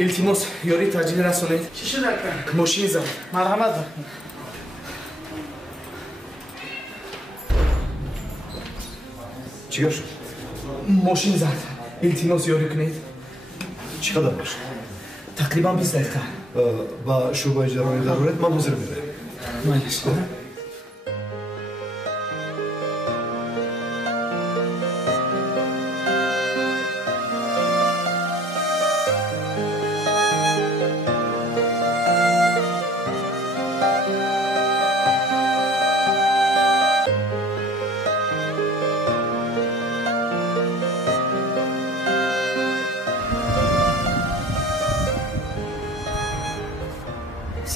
التماس یاری تاجیل رسونید. چی شده اکرم؟ ماشین زد. مرحمت بکنید. چیکار شد؟ ماشین زد. التماس یاری کنید. چقدر باشه؟ تقریبا 20 دقیقه. با شعبه اجرای ضرورت من حاضر میرم. مایلش.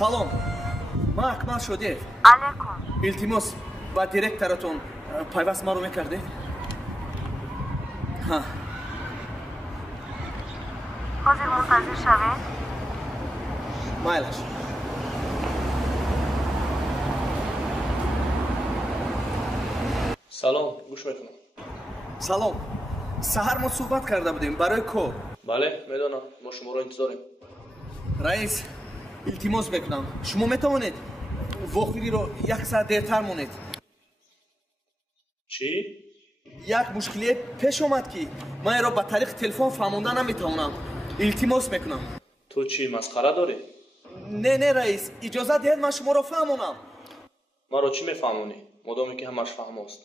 салом ман акмал шодиев алейкум илтимос ба директоратон пайваст маро мекардед ҳозир мунтазир шавед майлаш салом гӯш мекунам салом саҳар мо суҳбат карда будем барои кор бале медонам мо шуморо интизорем раис илтимос мекунам шумо метавонед вохириро як соат дертар монед чӣ як мушкилие пеш омад ки ман эро ба тариқи телефон фаҳмонда наметавонам илтимос мекунам ту чӣ масхара дорӣ не раис иҷозат диҳед ман шуморо фаҳмонам маро чӣ мефаҳмонӣ модоме ки ҳамаш фаҳмост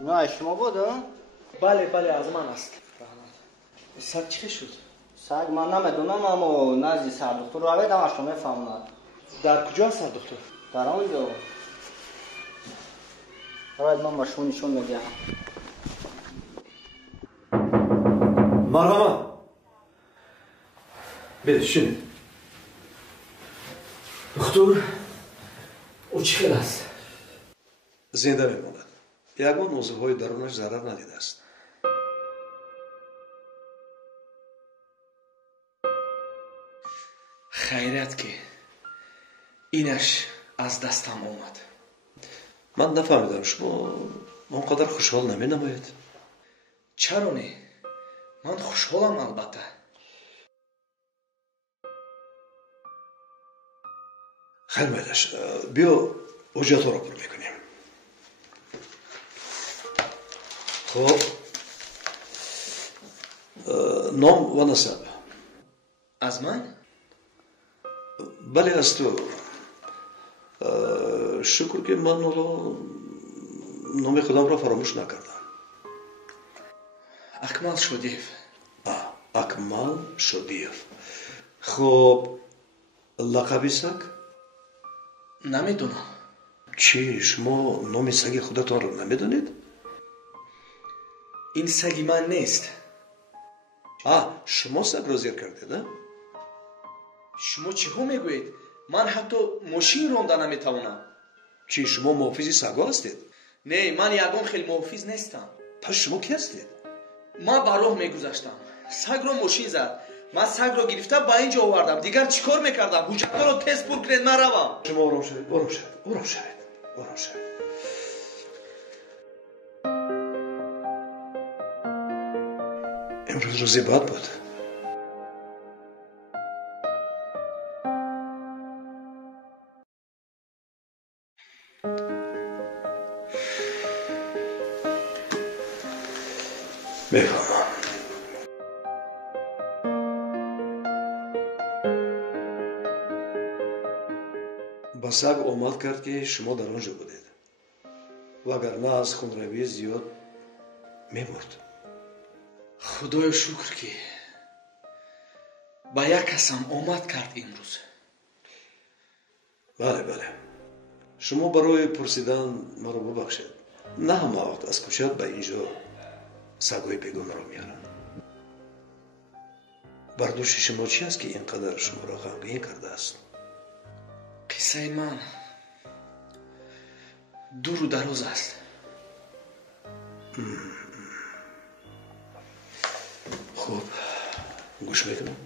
اینا شما بود؟ بله از من است سگ چی شد؟ سگ من نمیدونم اما نزدی سردکتر رو اوید شما میفهمند در کجا سردکتر؟ در آنجا باید من باشون نشون میدیم مرحبا بده شنید دکتر او چی خیلی است؟ زنده میماند یگان عضوهای درونش ضرر ندیده است خیرت که اینش از دستم اومد من نفهمیدم شما اونقدر خوشحال نمی نماید چرا نه؟ من خوشحالم البته خیلی میلش بیا حجت رو پر میکنیم خب نام و نسب از من؟ بله از تو شکر که من نام خودم را فراموش نکردم اکمال شدیف اکمال شدیف خب لقبی سگ؟ نمیدونم چی شما نام سگ خودتان را نمیدونید؟ این سگی من نیست شما سگ را زیر کردید شما چی ها میگوید؟ من حتی ماشین رانده نمیتوانم چی شما محافظی سگا هستید؟ نه من یگان خیلی محافظ نیستم پس شما کی هستید؟ من با راه میگذشتم سگ را ماشین زد من سگ رو گرفتم با اینجا آوردم. دیگر چیکار میکردم؟ حجت‌ها رو تست پر کنید من روم. شما آرام شوید. آرام شوید. آرام شوید. آرام شوید. امروز روزی بد بود. میفهمم. با سگ آمد کرد که شما در آنجا بودید و اگر نه از خونروی زیاد میمرد. خدای شکر که با یک کسم آمد کرد امروز. بله بله. شما برای پرسیدن مرا ببخشید. نه همه وقت از کوچک به اینجا سگای بیگانه را میارن. برداشت شما چی است که اینقدر شما را غمگین کرده است؟ قصه من دور و دراز است. خوب گوش میکنم.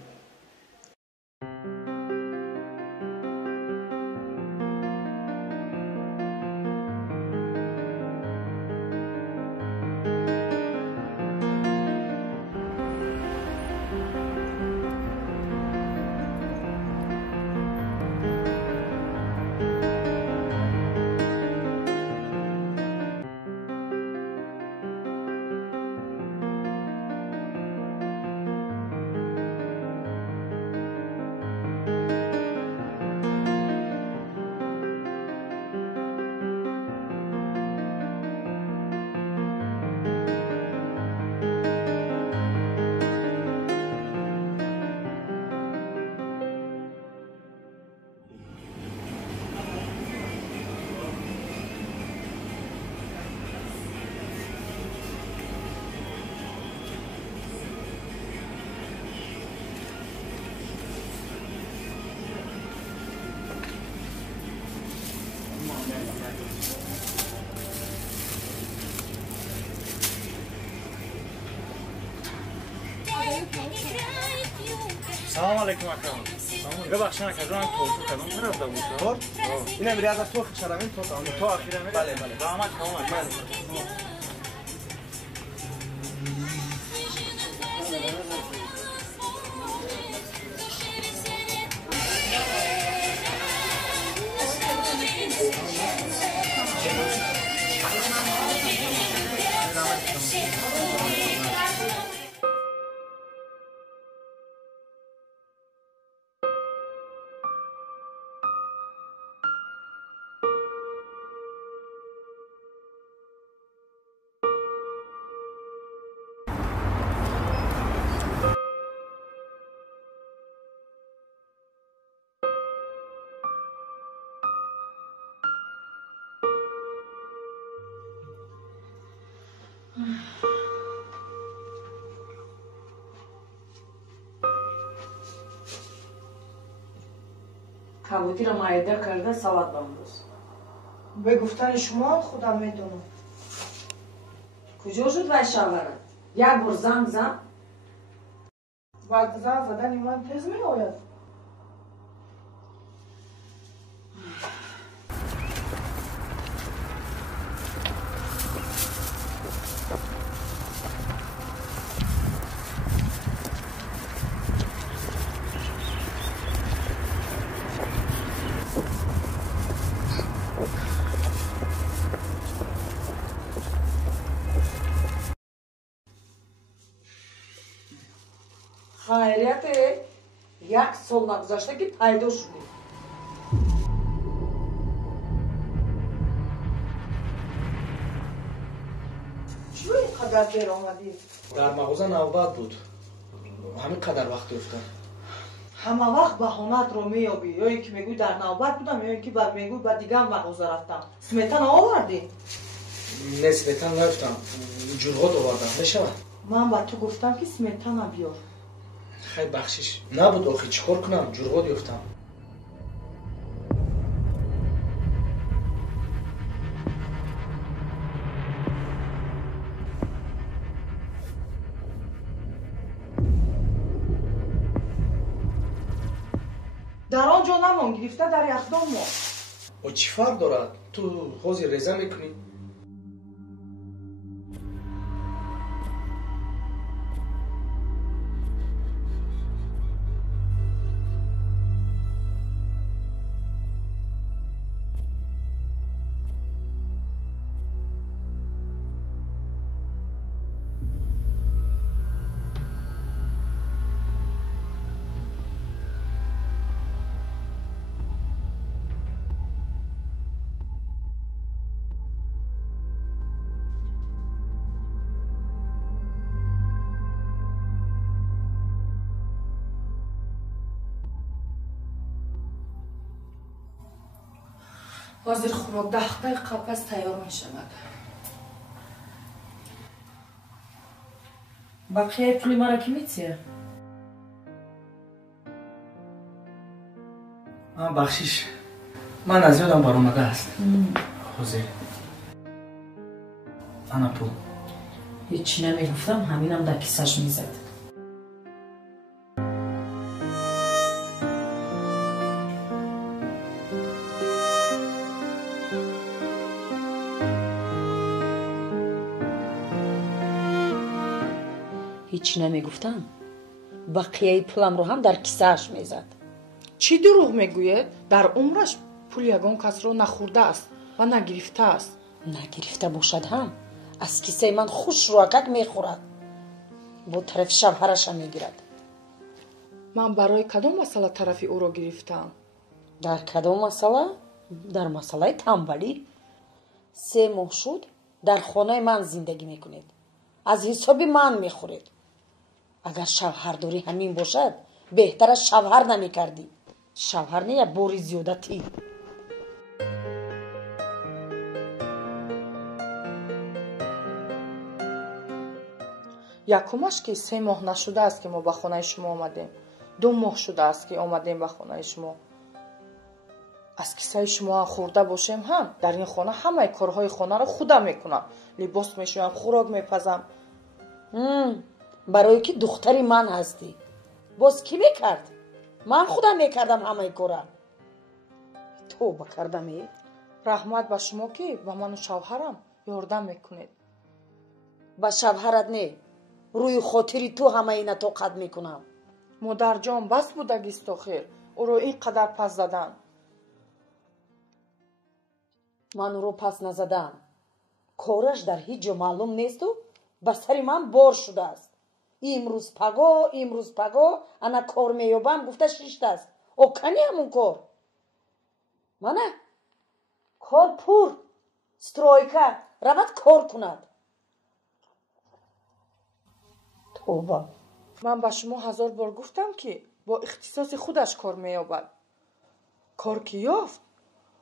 سلام علیکم اکرم. ببخشید اکرم تو کدوم طرف بود؟ خب اینم ریاضت تو خشرمین تو تو اخیرا می؟ بله بله. زحمت کام. کبوتی را معده کرده سواد بامروز. به گفتن شما خودم میدونم. کجا شد وای شاورد؟ یک بار زنگ زد. وقت زنگ زدن من تز می آید. خیریت یک سال نگذاشته که پیدا شدی. چرا اینقدر دیر آمدی؟ در مغازه نوبت بود. همین قدر وقت افتاد. همه وقت بهانت رو میابی، یا اینکه میگوی در نوبت بودم یا اینکه بعد میگوی بعد دیگه هم مغازه رفتم. سمیتان آوردی؟ نه سمیتان نرفتم. جرغات آوردم. بشود. من با تو گفتم که سمیتان بیار. خیلی بخشش نبود آخی چیکار کنم جرغات یافتم. جا نمان گرفته در یخدان ما. و چی فرق دارد؟ تو حوضی ریزه میکنی؟ حاضر خوراک 10 دقیقه پس تیار می شود. بقیه پولی مرا کی میتیه؟ بخشش من از یادم برآمده است. حاضر انا پول هیچی نمیگفتم، همینم در کیسش میزد. هیچی نمیگفتم، بقیه پولم رو هم در کیسهش میزد. چی دروغ میگوید؟ در عمرش پول یگان کس رو نخورده است و نگرفته است. نگرفته باشد هم از کیسه من خوش روکک میخورد، با طرف شوهرش هم میگیرد. من برای کدام مسئله طرفی او را گرفتم؟ در کدام مسئله؟ در مسئله تنبلی. 3 ماه شد در خانه من زندگی میکنید، از حساب من میخورید. اگر شوهرداری همین باشد بهتر شوهر نمیکردی. شوهر نه، باری زیادتی. یکمش که 3 ماه نشده است که ما به خانه شما آمدیم. 2 ماه شده است که آمدیم به خانه شما. از کیسه شما خورده باشیم هم در این خانه همه کارهای خانه رو خودم میکنم. لباس میشویم، خوراک میپزم. برای که دختری من هستی. باز کی میکرد؟ من خودم میکردم همه کارا. توبه کردم. رحمت به شما که و من و شوهرم یاردم میکنید. با شوهرت نه، روی خاطری تو همه اینا طاقت میکنم. مادر جان بس بودگیست آخر، او رو اینقدر پس زدن. من او رو پس نزدم. کارش در هیچ جا معلوم نیست و به سر من بار شده است. امروز پگاه انا کار میابم گفته شیشت است. او کنی همون کار. منه کار پور سترویکه رود کار کند. توبه. من به شما 1000 بار گفتم که با اختصاص خودش کار میابد. کار که یافت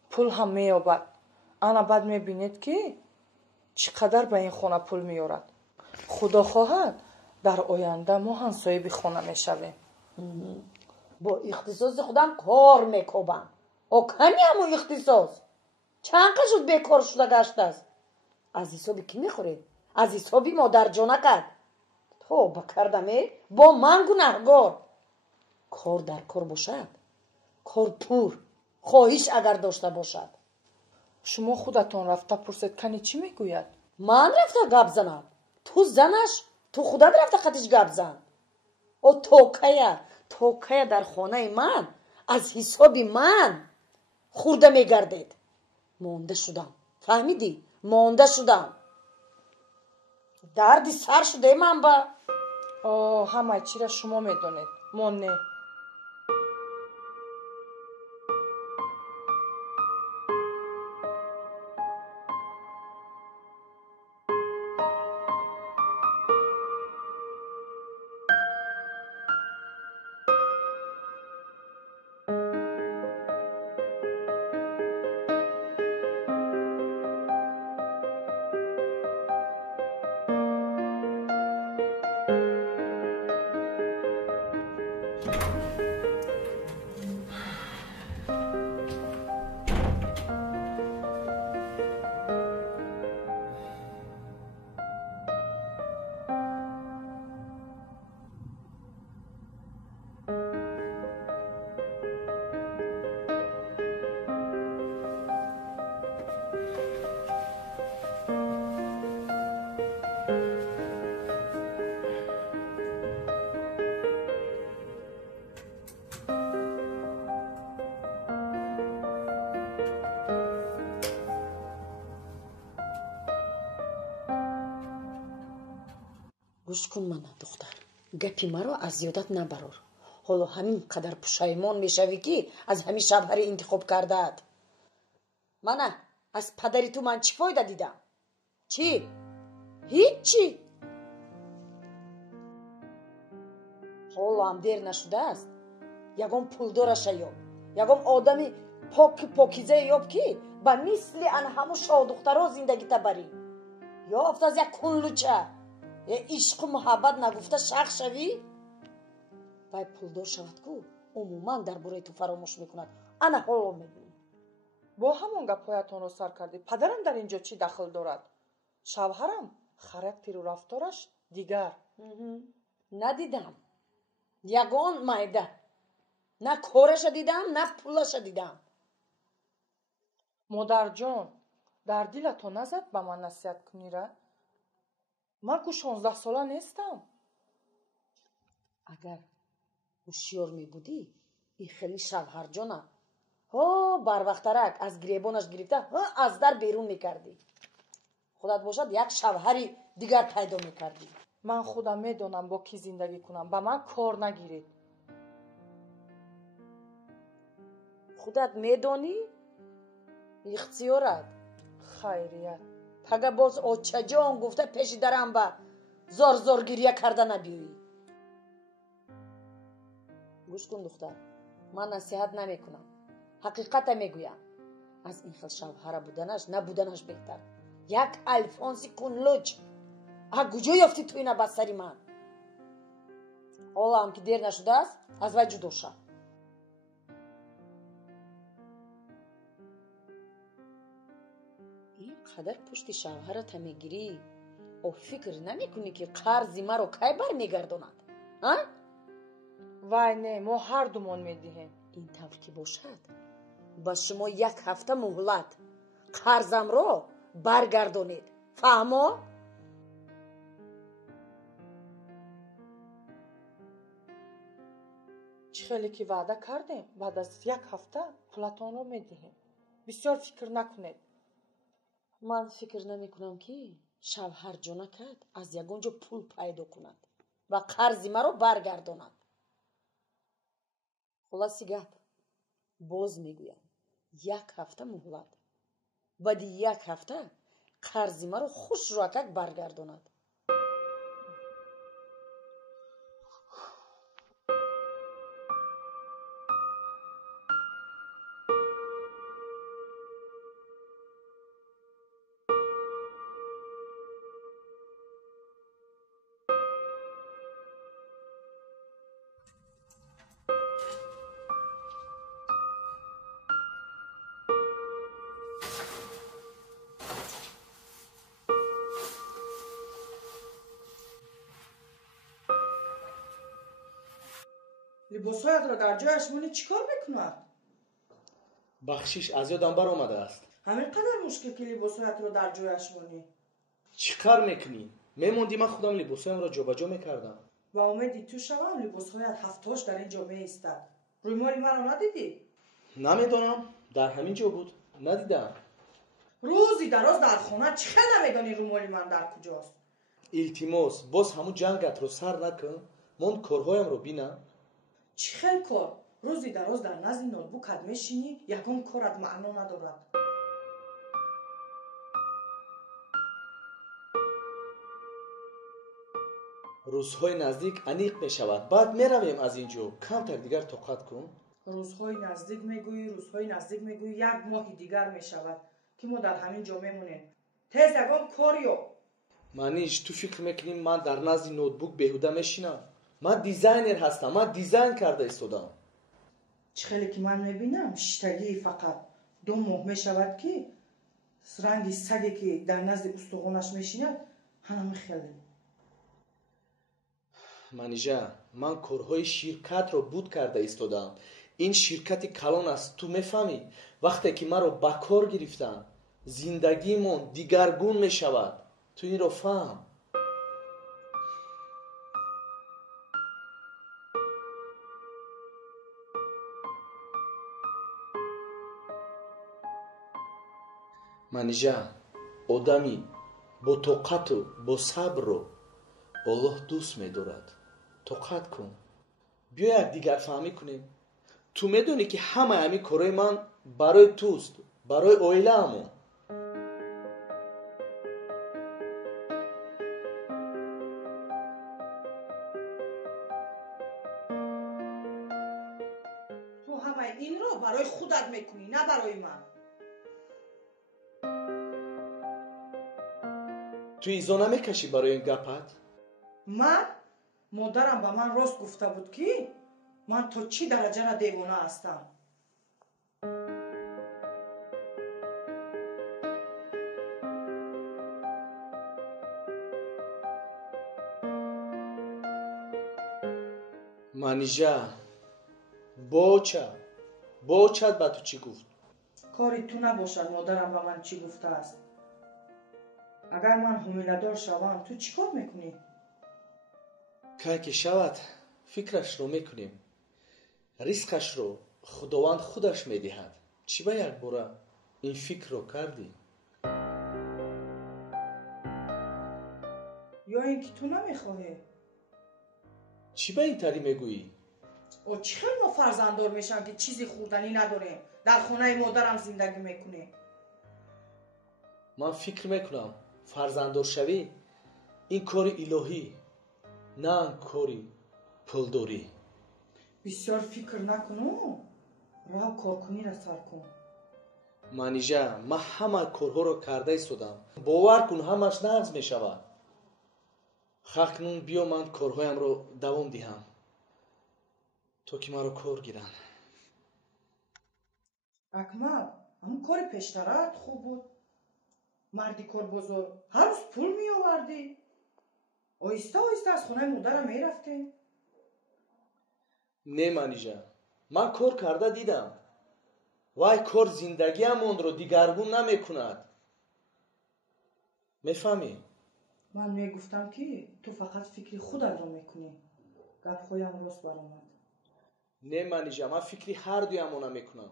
پول هم میابد. انا بعد میبینید که چقدر به این خانه پول میارد. خدا خواهد در آینده ما هم صاحب خانه میشویم. با اختصاص خودم کار میکوبم. او کنی همون اختصاص چند شد بیکار شده گشت است. از حسابی کی میخورید؟ از حسابی مادر جانکت. توبه کردم. با من گناهگار. کار در کار باشد، کار پور خواهش اگر داشته باشد. شما خودتون رفته پرسید کنی چی میگوید؟ من رفته گپ زنم؟ تو زنش، تو خودت رفته خطش گپ زن. او توکه در خانه من از حسابی من خورده میگردید. مانده شدم. فهمیدی؟ مانده شدم. دردی سر شده من با. همه چی را شما میدونید، ما نه. گوش کن منو دختر، گپی مرا از یادت نبرار. حالا همین قدر پشیمان میشوی که از همین شوهر انتخاب کرده‌ات. منه از پدری تو من چی فایده دیدم؟ چی؟ هیچی. حالا هم دیر نشده است. یگم پولدارش یاب، یگم آدمی پاکیزه یاب که با مثل ان همو شاه دخترها زندگی تبری. یافت از یک کنلوچه عشق و محبت نگفته شخ شوی. باید پولدار شود که عموما در برای تو فراموش میکند. انا حالا میبینی. با همون گپایتون رو سر کردی. پدرم در اینجا چی دخل دارد؟ شوهرم خاراکتر و رفتارش دیگر. ندیدم یگان مایده، نه کارش دیدم نه پولش دیدم. مادر جان در دلتو نزد با من نصیحت کنی را؟ من که 16 ساله نیستم. اگر هوشیار می بودی این خیلی شوهر جانه ها بر وقترک از گریبانش گرفته ها از در بیرون میکردی. خودت باشد یک شوهری دیگر پیدا میکردی. من خودم میدونم با کی زندگی کنم، با من کار نگیرید. خودت میدونی اختیارت. خیریت. پگه باز آچه جان گفته پیش درم با زار زار گریه کرده نبیوی. گوش کن دختر، من نصیحت نمی کنم، حقیقت میگویم. از این خیل شوهر بودنش نبودنش بهتر. یک الفانسی کنلوچ کجا یافتی تو اینا بستری من؟ حالا هم که دیر نشده است از وی جدا شو. این قدر پشت شوهرت میگیری او فکر نمی کنی که قرضی مرا کی بر میگرداند؟ وای نه، ما هر دومان میدهیم. این طور که باشد با شما 1 هفته مهلت قرضم رو برگردانید. فهمو؟ چه خیلی که وعده کردیم بعد از 1 هفته پولتان رو میدهیم. بسیار فکر نکنید. من فکر نمی کنم که شوهر جانکت از یگانجا پول پیدا کند و قرضی مرا برگرداند. خلاصی گپ باز میگویم 1 هفته مهلت. بعد 1 هفته قرضی مرا خوش راکک برگرداند. لباسهایت را در جایش مونی چیکار میکند؟ بخشش از یادم بر آمده است. همین قدر مشکل که لباسهایت را در جایش مونی. چی کار میکنی؟ میموندی من خودم لباسایم را جابجا میکردم. و امیدی تو شوم لباسهایت هفتاش در اینجا میایستد. روی مال مرا ندیدی؟ نمیدانم، در همین جا بود، ندیدم. روزی دراز در خانه چه خیلی نمیدانی روی مال من در کجاست؟ التماس باز همون جنگت رو سر نکن. من کارهایم رو بینم. چه خیلی کار؟ روزی دراز در نزد نوتبوکت میشینی یکم کارت معنا ندارد. روزهای نزدیک انیق می شود. بعد می رویم از اینجا. کمتر دیگر طاقت کن. روزهای نزدیک میگویی 1 ماه دیگر می شود که ما در همین جا میمونیم. تیز یکم کاریو. منیش تو فکر میکنیم من در نزد نوتبوک بیهوده میشینم؟ من دیزاینر هستم، من دیزاین کرده ایستادم. چه خیلی که من میبینم شتگی فقط 2 ماه میشود که رنگی سگی که در نزد استخوانش میشیند همه خیلی. منیجا من کارهای شرکت رو بود کرده ایستادم. این شرکتی کلان است، تو میفهمی؟ وقتی که من رو با کار گرفتن زندگیمون دیگرگون میشود. تو این رو فهم. منیجا آدمی با طاقت و با صبر رو الله دوست می‌دارد. توقت کن. بیا یک دیگر فهمی کنیم. تو میدونی که همه همی کارای من برای توست، برای اویله‌مون. تو همه این رو برای خودت میکنی، نه برای من. تو ایزا نمیکشی برای این گپت؟ من مادرم به من راست گفته بود که من تا چی درجه را دیوانه هستم. منیجه باچت با تو چی گفت؟ کاری تو نباشد مادرم به من چی گفته است. اگر من حامله‌دار شوم تو چی کار میکنی؟ که شود فکرش رو میکنیم. ریسکش رو خداوند خودش میدهد. چی با یک باره این فکر رو کردی؟ یا اینکه تو نمیخواهی؟ چی با این طری میگویی؟ او چی خیلی ما فرزنددار میشم که چیزی خوردنی نداریم، در خانه مادرم زندگی میکنیم. من فکر میکنم فرزنددار شوی این کار الهی، نه کاری پولداری. بسیار فکر نکنو، راه کارکنی را سر کن. منیجه من همه کارها رو کرده ایستادم. باور کن همش نقض میشود. خاکنون بیا من کارهایم رو دوام دهم تا که مرا کار گیرن. اکمل همون کار پیشترت خوب بود. مردی کار بزرگ هر روز پول می آوردی. آیسته آیسته از خونه مادرم می رفتی. نه منیجه من کار کرده دیدم. وای کار زندگی همون رو دیگرگون نمی کند. میفهمی؟ من می گفتم که تو فقط فکری خودت رو میکنی. گپ خوایم راست برآمد. نه منیجه من فکری هر دوی همون میکنم.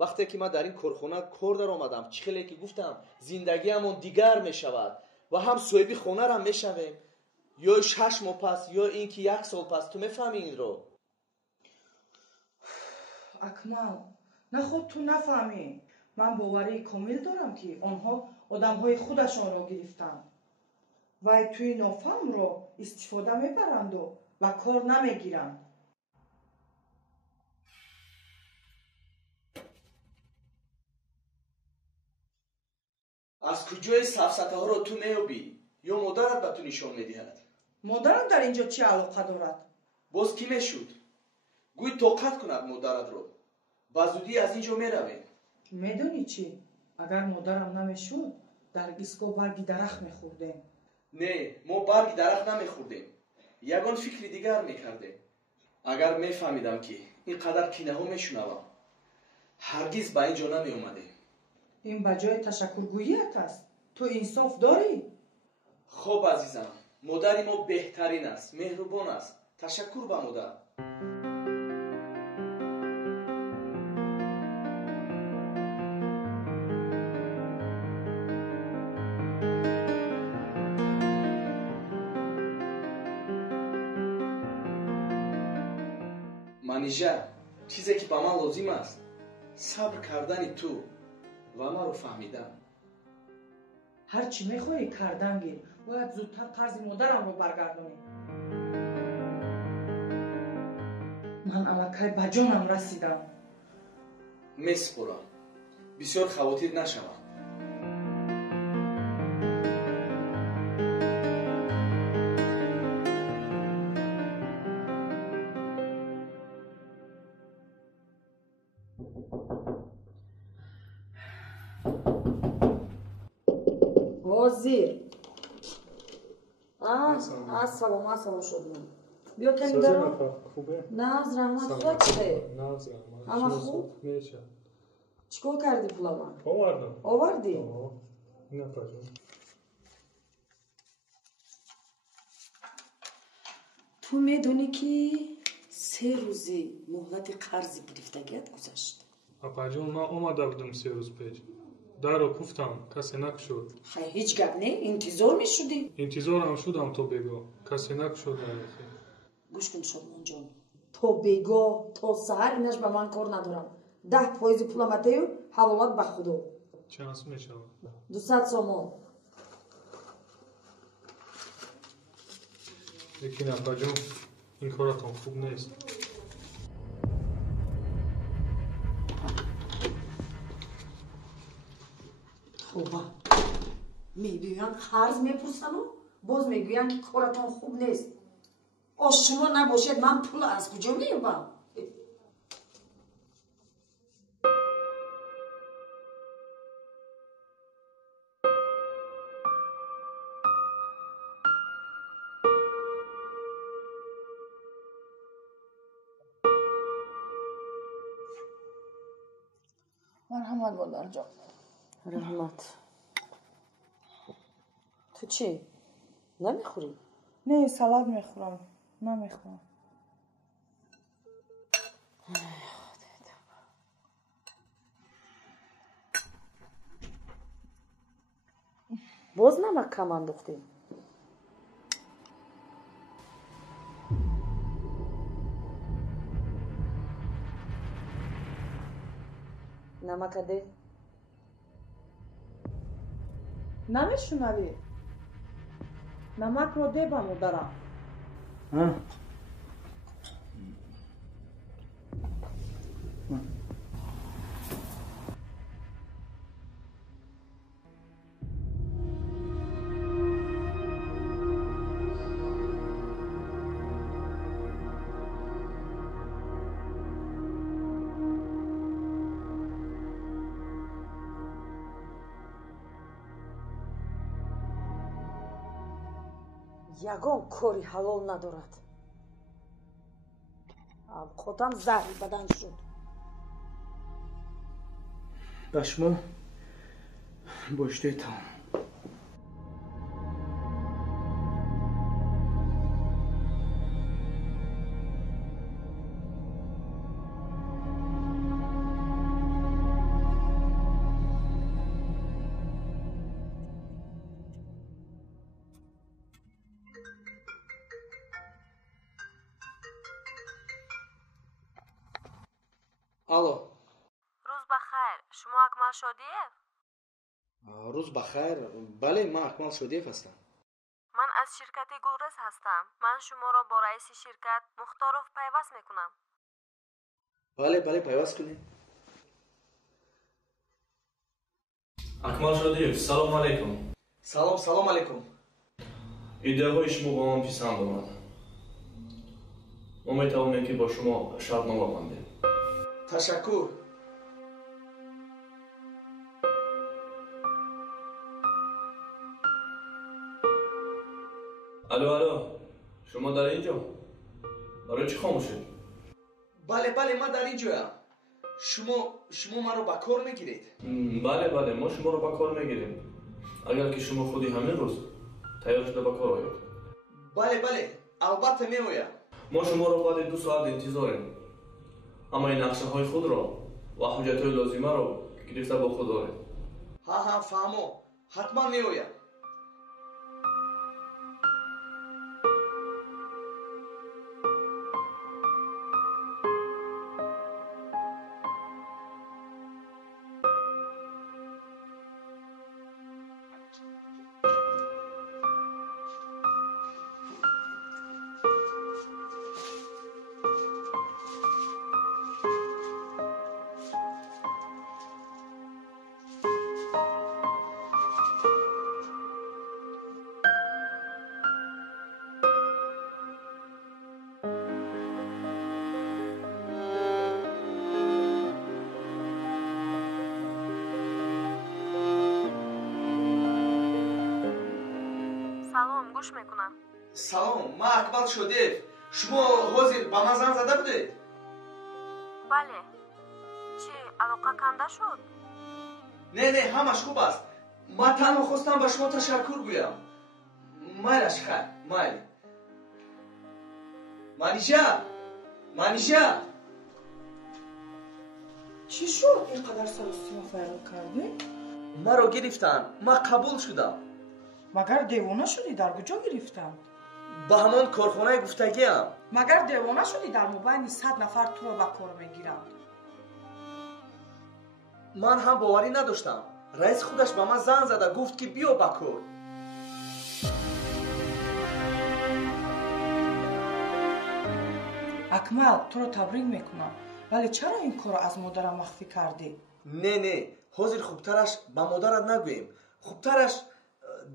وقتی که من در این کارخانه کار در آمدم چی خیلی که گفتم زندگی همون دیگر می شود و هم صاحبی خانه را می شویم، یا 6 ماه پس یا اینکه 1 سال پس. تو میفهمی این رو؟ اکمل نه خود تو نفهمی. من باوری کامل دارم که آنها آدم‌های خودشان را گرفتند و توی نافهم را استفاده میبرند و کار نمیگیرند. از کجای سفسطه ها رو تو میابی یا مادرت به تو نشان میدهد؟ مادرم در اینجا چی علاقه دارد؟ باز کی میشود؟ گوی طاقت کند مادرت رو. بزودی از اینجا میرویم. میدونی چی؟ اگر مادرم نمیشود در ایستگاه برگی درخت میخوردیم. نه ما برگ درخت نمیخوردیم. یگان فکر دیگر میکردیم. اگر میفهمیدم که اینقدر کینه ها میشنوم هرگز به اینجا نمی اومدیم. این بجای تشکرگوییت است. تو انصاف داری؟ خب عزیزم مادری ما بهترین است، مهربان است. تشکر به مادر. منیجه چیزی که به من لازم است صبر کردن تو و من رو فهمیدم. هر چی میخوایی کردن گیر. باید زودتر قرض مادرم رو برگردونی. من الکی به جانم رسیدم. میسپرم بسیار خواطر نشوم. وزیر السلام شدیم. بیا کنی برو. خوبه؟ ناز رحمت خود چه؟ ناز رحمت. همه خوب؟ میشه. چیکار کردی فلان؟ آوردی؟ نه پاجون. تو میدونی که 3 روزی مهلت قرض گرفتگیت گذشت. اپا جون ما اومده بودم 3 روز پیش. дарро куфтам, касе накшуд. Хай ҳеҷ гап не, интизор мешудӣ. Интизорам шудам то бегоҳ, касе накшуд. гӯш кун шодмонҷон, то бегоҳ то саҳар инаш ба ман кор надорам. 10% пулам атаю ҳаволат ба худо. Чанд мешавад? 200 сомон. лекин апаҷон, ин коратон хуб нест. хуба мегӯянд қарз мепурсану боз мегӯянд ки коратон хуб нест. ош шумо набошед ман пул аз куҷо меёбам? марҳамат модарҷон. раҳмат. ту чӣ намехӯрӣ? не, салат мехӯрам. намехӯрам. боз намак кам андохтӣ? намака де. намешунавӣ? намакро де ба модарам. ягон кори ҳалол надорад. авқотам заҳри бадан шуд. ба шумо боштед таом. алло. рӯз бахайр. шумо акмал шодиев? рӯз бахайр. бале, ман акмал шодиев ҳастам. ман аз ширкати гулрез ҳастам. ман шуморо бо раиси ширкат мухторов пайваст мекунам. бале, пайваст кунед. акмал шодиев, салом алейкум. салом алейкум. идеаҳои шумо ба ман писанд омад. мо метавонем ки бо шумо шартнома бандем. ташаккур. алло, шумо дар ин ҷо? барои чӣ хомӯшед? бале, ман дар ин ҷоям. шумо маро ба кор мегиред? бале, мо шуморо ба кор мегирем. агар ки шумо худи ҳамин рӯз тайёр шуда ба кор оед. бале, албатта меоям. мо шуморо баъди 2 соат интизорем. ҳамаи нақшаҳои худро ва ҳуҷҷатҳои лозимаро гирифта бо худ оред. ҳа, фаҳмо. ҳатман меоям. гӯш мекунам. салом, ман акмал шодиев. шумо ҳозир ба ман занг зада будед? бале. чӣ, алоқа канда шуд? не, ҳамаш хуб аст. ман танҳо хостам ба шумо ташаккур гӯям. майлаш хайр, майли. маниша. чӣ шуд? ин қадар сару сима файрон кардӣ? маро гирифтанд, ман қабул шудам. магар девона шудӣ? дар куҷо гирифтанд? ба ҳамон корхонаи гуфтагиам. магар девона шудӣ дар мобайни 100 нафар туро ба кор мегиранд? ман ҳам боварӣ надоштам. раис худаш ба ман занг зада гуфт ки биё ба кор. акмал, туро табрик мекунам, вале чаро ин корро аз модарам махфӣ кардӣ? не, ҳозир хубтараш ба модарат нагӯем. хубтараш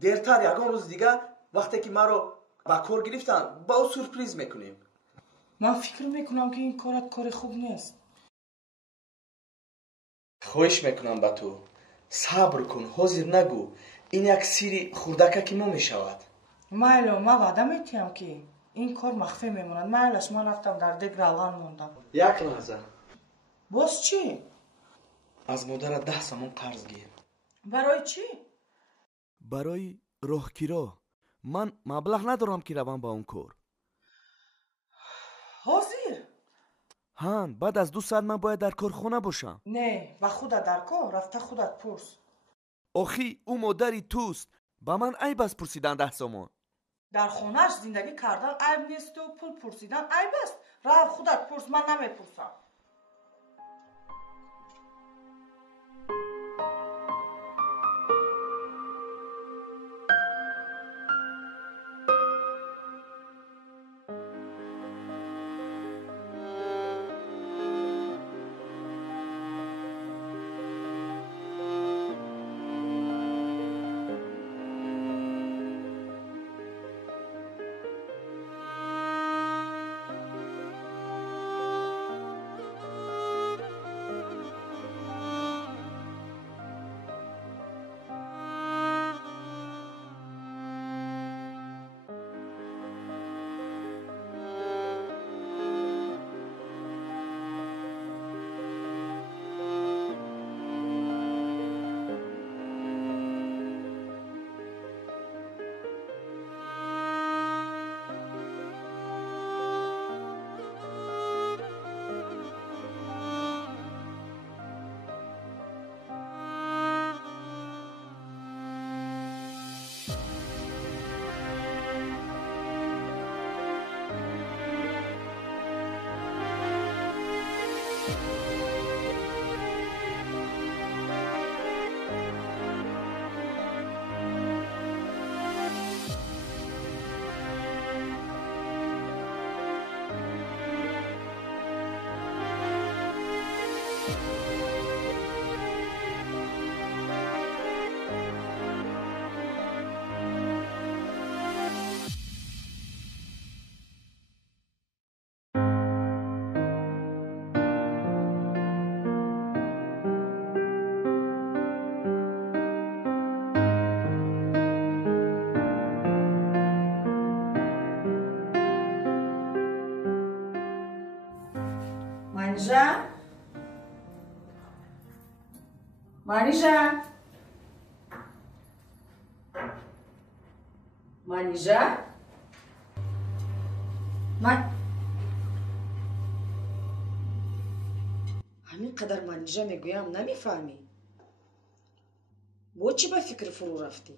дертар ягон рӯз дига вақте ки маро ба кор гирифтанд, ба ӯ сюрприз мекунем. ман фикр мекунам ки ин корат кори хуб нест. хоҳиш мекунам ба ту, сабр кун, ҳозир нагӯ. ин як сирри хурдакаки мо мешавад. майло, ман ваъда метиҳам ки ин кор махфӣ мемонад. майлаш, ман рафтам дар дег равған мондам. як лаҳза. боз чӣ? аз модарат 10 сомон қарз гир. барои чӣ? барои роҳкиро. ман маблағ надорам ки равам ба он кор. ҳозир? ҳан, баъд аз 2 соат ман бояд дар корхона бошам. не, ба худат дар кор, рафта худат пурс. охи ӯ модари туст. ба ман айб аст пурсидан 10 сомон. дар хонааш зиндагӣ кардан айб несту пул пурсидан айб аст. рав худат пурс, ман намепурсам. манижа манижа ҳамин қадар манижа мегӯям намефаҳмӣ? бо чӣ ба фикр фурӯ рафтӣ?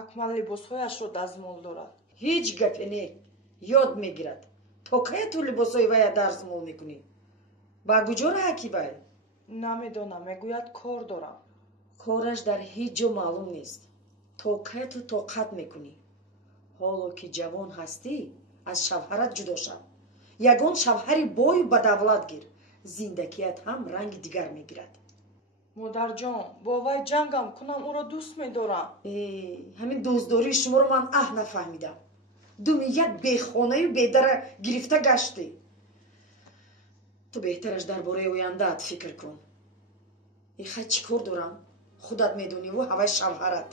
акмал либосҳояшро дазмол дорад. ҳеҷ гапе не, ёд мегирад. то кая ту либосҳои вая дазмол мекунӣ? ба куҷо раҳакӣ вай? намедонам, мегӯяд кор дорам. кораш дар ҳеҷ ҷо маълум нест. то кая ту тоқат мекунӣ? ҳоло ки ҷавон ҳастӣ, аз шавҳарат ҷудо шав. ягон шавҳари бою бадавлат гир. зиндагият ҳам ранги дигар мегирад. модарҷон, бо вай ҷангам кунам, ӯро дӯст медорам. ҳамин дӯстдории шуморо ман аҳ нафаҳмидам. думи як бехонаю бедара гирифта гаштӣ. ту беҳтараш дар бораи ояндаат фикр кун. ихай чӣ кор дорам? худат медониву ҳавай шавҳарат.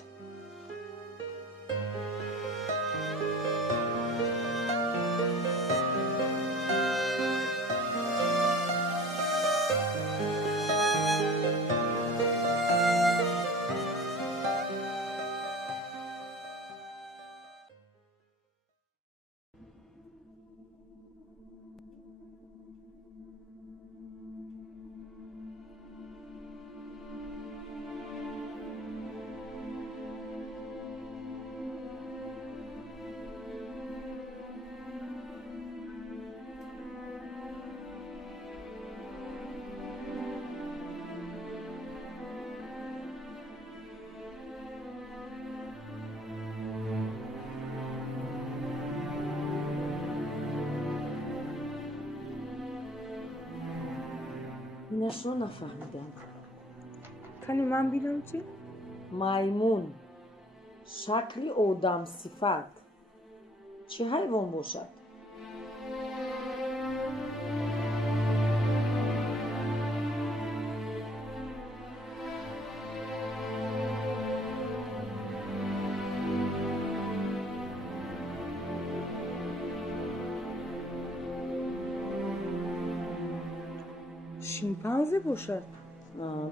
اینشو نفهمیدم. کنی من بینم چی؟ مایمون شکلی آدم صفت چه حیوان باشد؟ شیمپانزه باشد.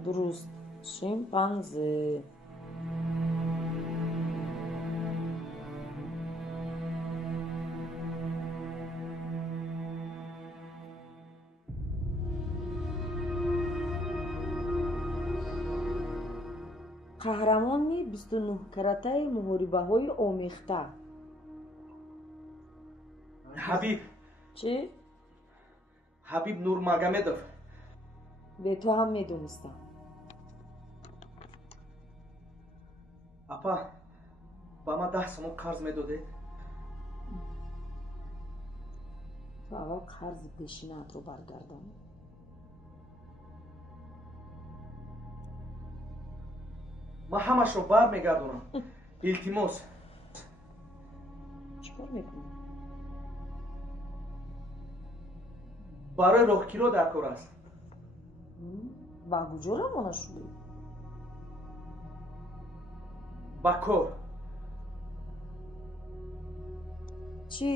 درست، شیمپانزه. қаҳрамони 29 каратаи муҳорибаҳои омехта. ҳабиб. чӣ? ҳабиб нурмагомедов. бе то ҳам медонистам. апа, ба ман 10 сомон қарз медодед? ту аввал қарзи пешинаатро баргардон. ман ҳамашро бармегардонам. илтимос. чӣ кор мекунӣ? барои роҳгиро дар кор аст. ба куҷо равона шудӣ? ба кор. чӣ?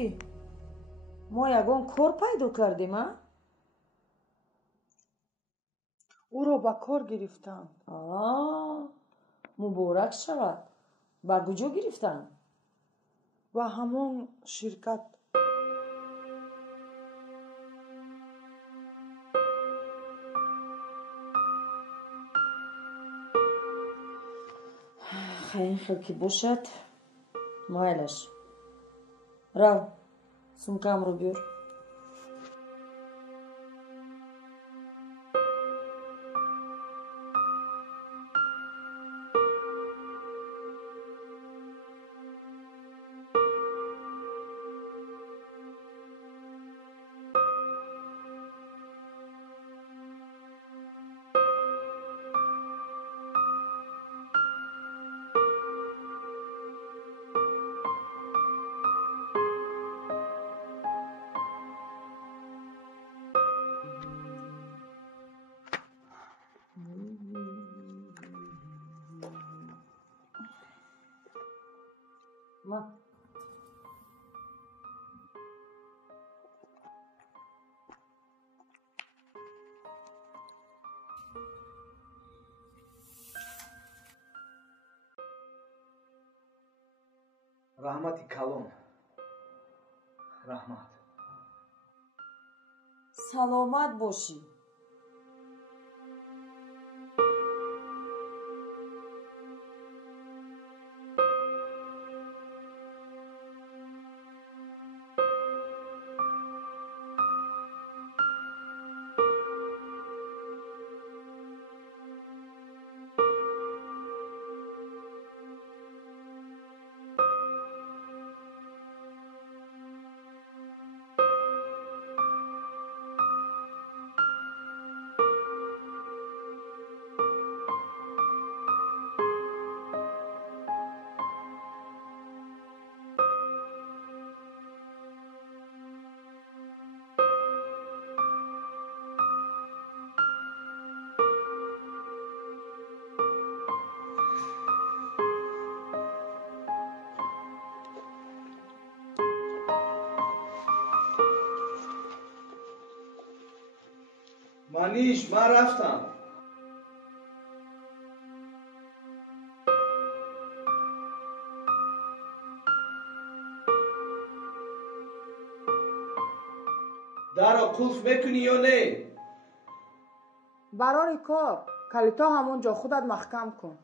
мо ягон кор пайдо кардем, а? ӯро ба кор гирифтанд. муборак шавад. ба куҷо гирифтанд? ба ҳамон ширкат. ин хел ки бошад, майлаш. рав, сумкаамро биёр. раҳмати калон. раҳмат. саломат бошӣ. маниш, ман рафтам. даро қулф мекунӣ ё не? барори кор. калито ҳамон ҷо худат маҳкам кун.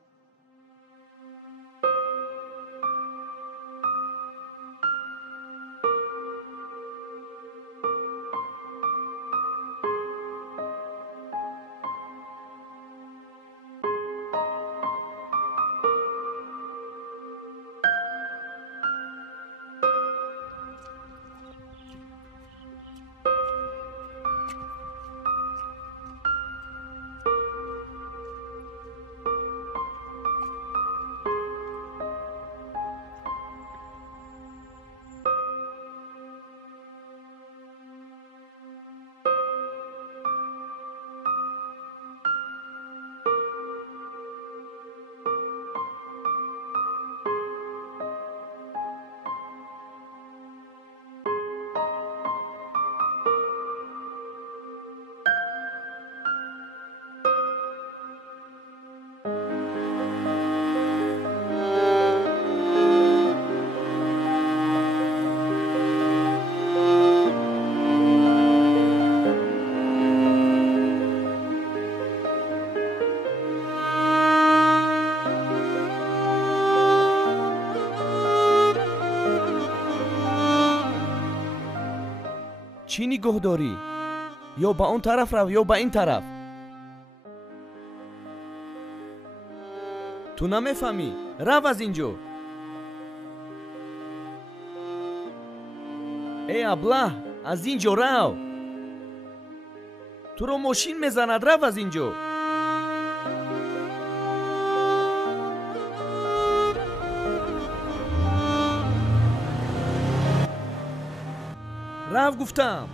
چی نگاه داری؟ یا با اون طرف رو یا با این طرف. تو نمیفهمی؟ رو از اینجا. ای ابله از اینجا رو. تو رو ماشین میزند، رو از اینجا. رو گفتم.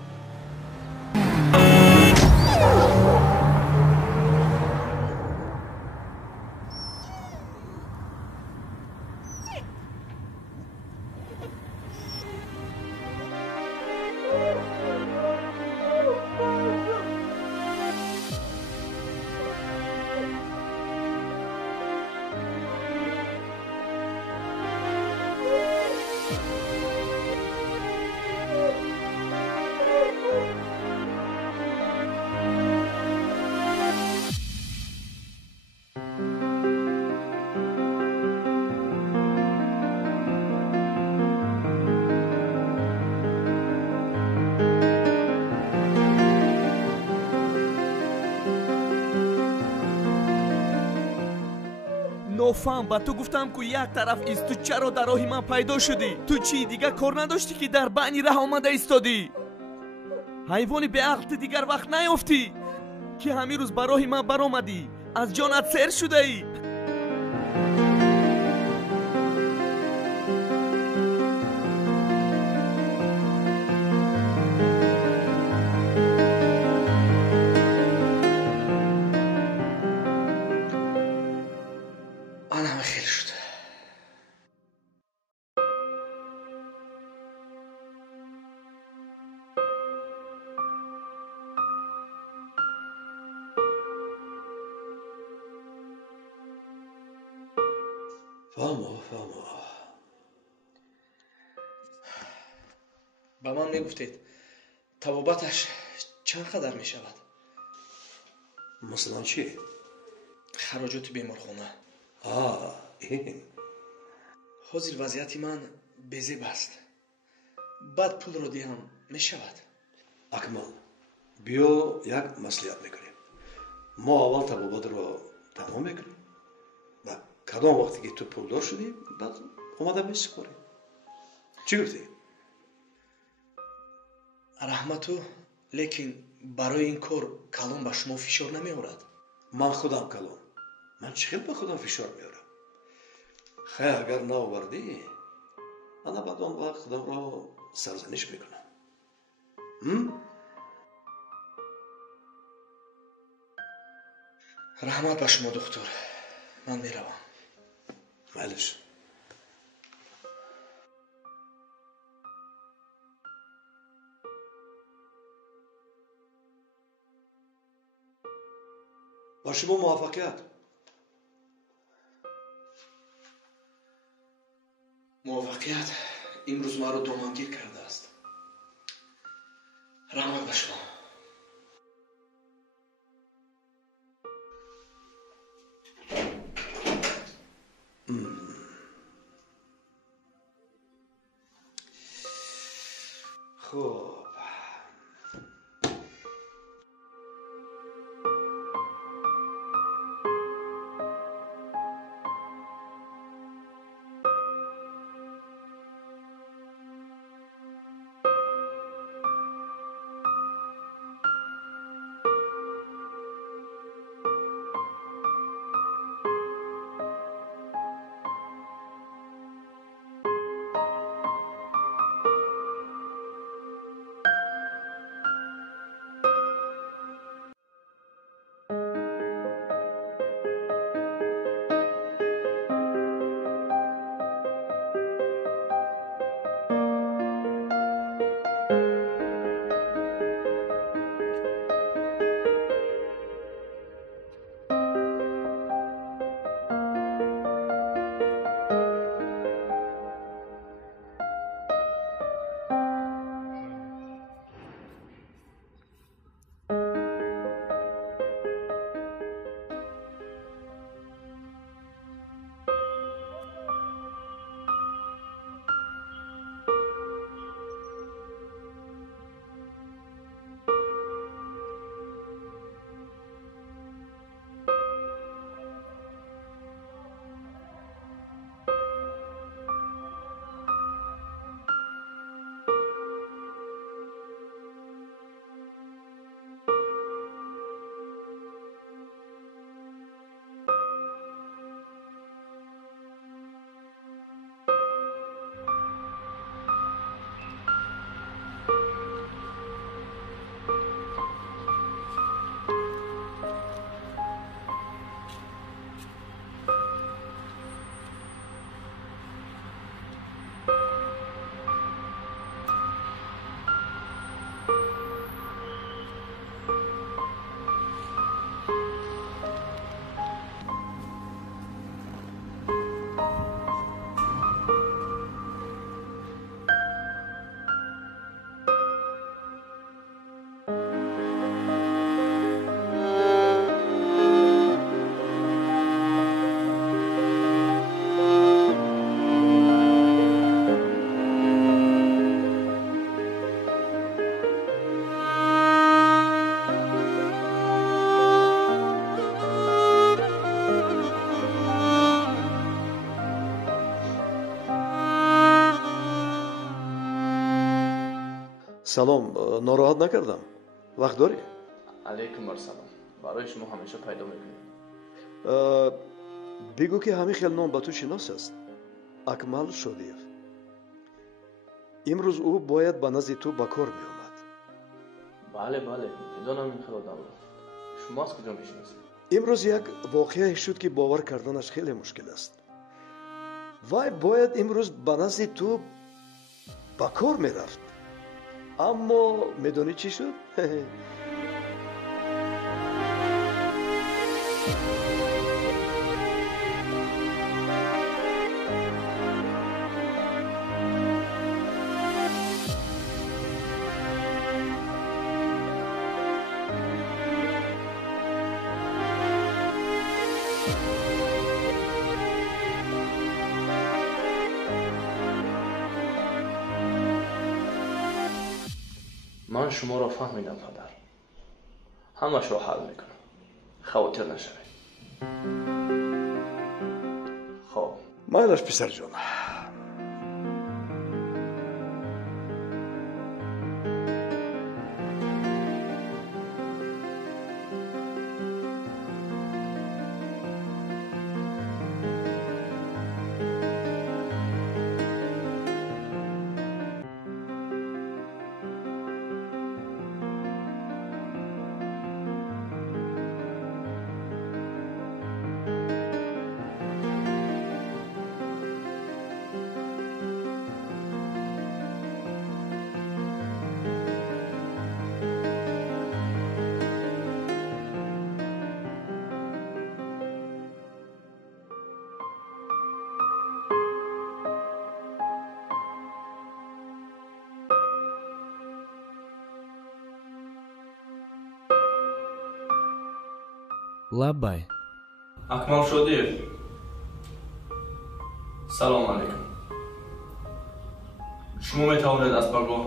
نوفهم با تو گفتم که یک طرف ایست. تو چرا در راه من پیدا شدی؟ تو چی دیگه کار نداشتی که در بینی راه آمده ایستادی؟ حیوانی به عقل دیگر وقت نیافتی که همین روز برای من برآمدی، از جانت سیر شده ای. فهمو با من میگفتید طبابتش چند قدر میشود؟ مثلا چی؟ خراجات بیمارخانه. این حاضر وضعیت من بزیب است. بعد پول رو دهم میشود؟ اکمل بیا یک مصلحت میکنیم. ما اول طبابت رو تمام میکنیم و کدام وقتی که تو پولدار شدی بعد اومده بسپاریم. چی گفتی؟ رحمتو، لیکن برای این کار کلان به شما فشار نمیآورد؟ من خودم کلان. من چقدر به خودم فشار میارم؟ خیلی اگر نآوردی انا بعد اون وقت خودم رو سرزنش میکنم. رحمت به شما دکتر، من میروم. مالش. با شما موفقیت. موفقیت امروز ما رو دامنگیر کرده است. رحمت به شما. خوب. салом, нороҳат накардам. вақт дорӣ? алайкум асалом. барои шумо ҳамеша пайдо мекунем. бигӯ ки ҳамин хел ном ба ту шинос аст. акмал шодиев. имрӯз ӯ бояд ба назди ту ба кор меомад. бале, медонам ин хел одамро. шумо аз куҷо мешиносед? имрӯз як воқеае шуд ки бовар карданаш хеле мушкил аст. вай бояд имрӯз ба назди ту ба кор мерафт. аммо медонӣ чӣ шуд? من شما را فهمیدم پدر. همش را حل میکنم. خاطر نشوید. خب مایلش پسر جان. лаббай. акмал шодиев. салом алейкум. шумо метавонед аз багоҳ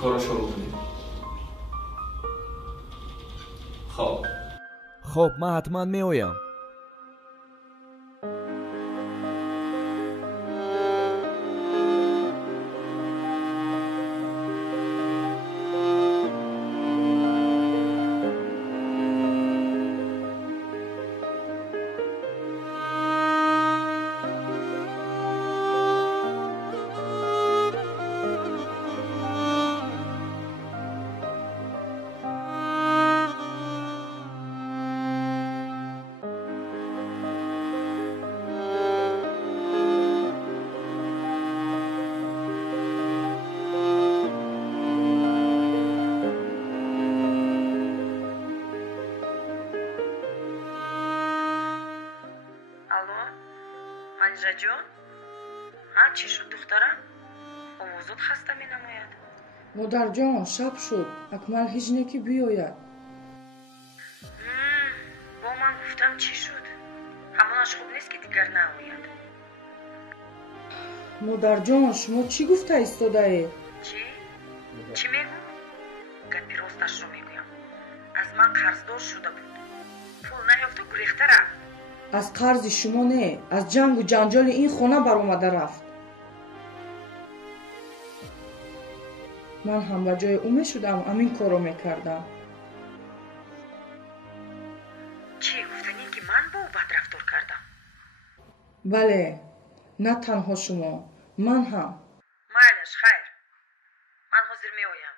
коро шурӯъ кунед. хоб, ман ҳатман меоям. манижаҷон, чӣ шуд духтарам? овозот хаста менамояд. модарҷон, шаб шуд. акмал ҳеҷ не ки биёяд. бо ман гуфтам чӣ шуд? ҳамонаш хуб нест ки дигар наояд. модарҷон, шумо чӣ гуфта истодаед? чӣ мегӯ? гапи росташро мегӯям. аз ман қарздор шуда буд. пул наёфту гурехта рафт. аз қарзи шумо не, аз ҷангу ҷанҷоли ин хона баромада рафт. ман ҳам ба ҷои ӯ мешудам, ҳамин корро мекардам. чӣ гуфтанӣ ки ман бо ӯ бадрафтор кардам? бале, на танҳо шумо, ман ҳам. майлаш, хайр. ман ҳозир меоям.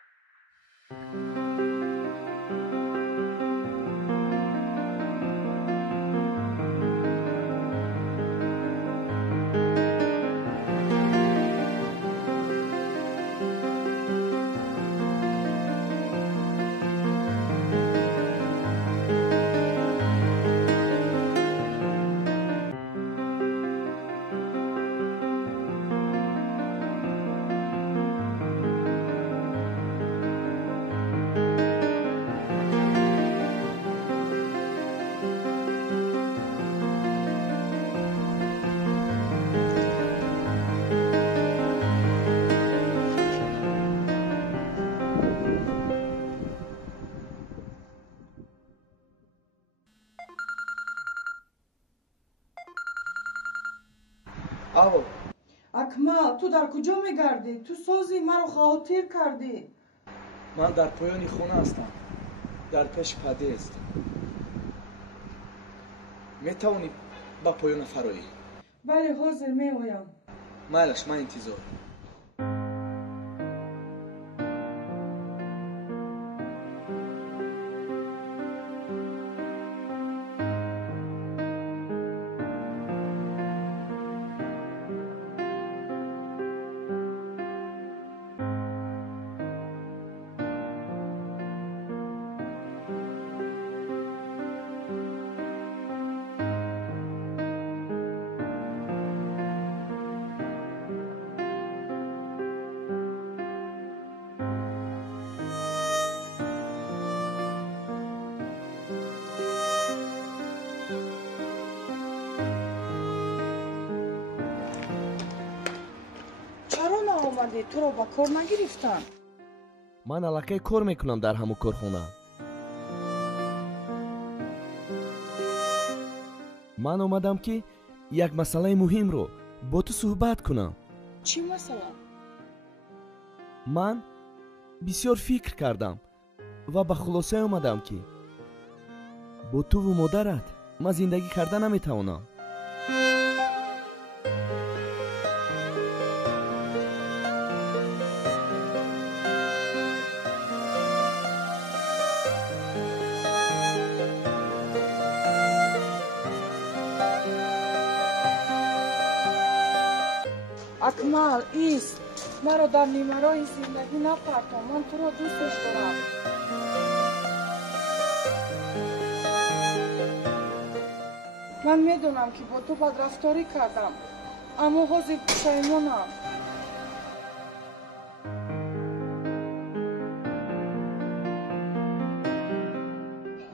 акмал, ту дар куҷо мегардӣ? Ту сози маро хаотир кардӣ. ман дар поёни хона ҳастам, дар пеши падест. метавонӣ ба поёна фароӣ? бале, ҳозир меоям. майлаш, ман интизор. туро ба кор нагирифтан? ман аллакай кор мекунам дар ҳамон корхона. ман омадам ки як масъалаи муҳимро бо ту суҳбат кунам. чӣ масъала? ман бисёр фикр кардам ва ба хулосае омадам ки бо туву модарат ман зиндагӣ карда наметавонам. акмал, ист, маро дар нимарои зиндагӣ напартон. ман туро дӯстеш дорам. ман медонам ки бо ту бадрафторӣ кардам, аммо ҳозир пушаймонам.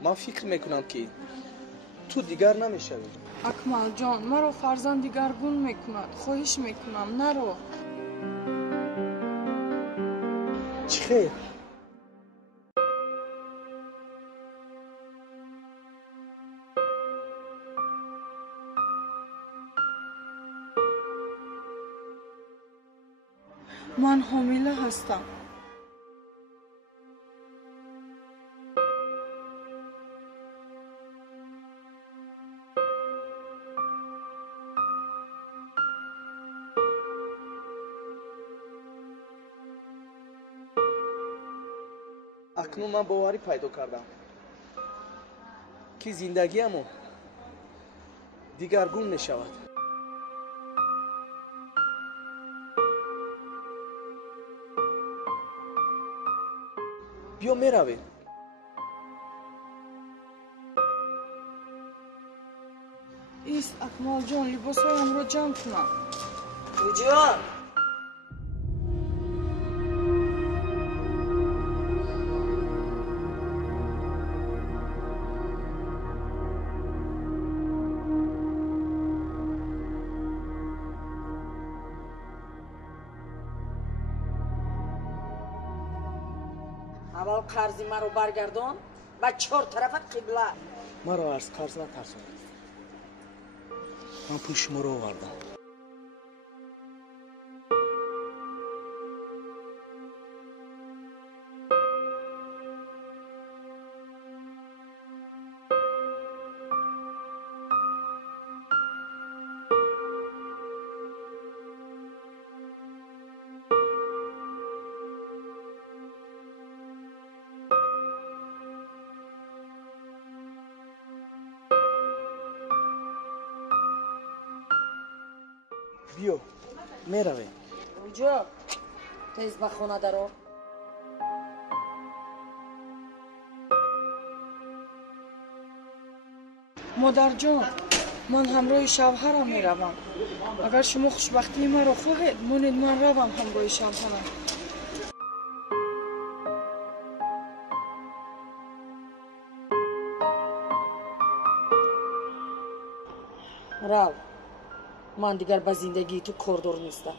ман фикр мекунам ки ту дигар намешавӣ. акмалҷон, маро фарзанд дигаргун мекунад. хоҳиш мекунам, наро. чӣ хейр? ман ҳомила ҳастам. акнун ман боварӣ пайдо кардам ки зиндагиамон дигаргун мешавад. биё меравем. ист, акмалҷон, либосҳоямро ҷамъ кунам. буҷон, аввал қарзи маро баргардон ба чортарафа қибла. маро аз қарз натарсонед. ман пули шуморо овардам. биё меравем. буҷо, тез ба хона даро. модарҷон, ман ҳамроҳи шавҳарам меравам. агар шумо хушбахтии маро хоҳед, монед ман равам ҳамроҳи шавҳарам. рав, ман дигар ба зиндагии ту кордор нестам.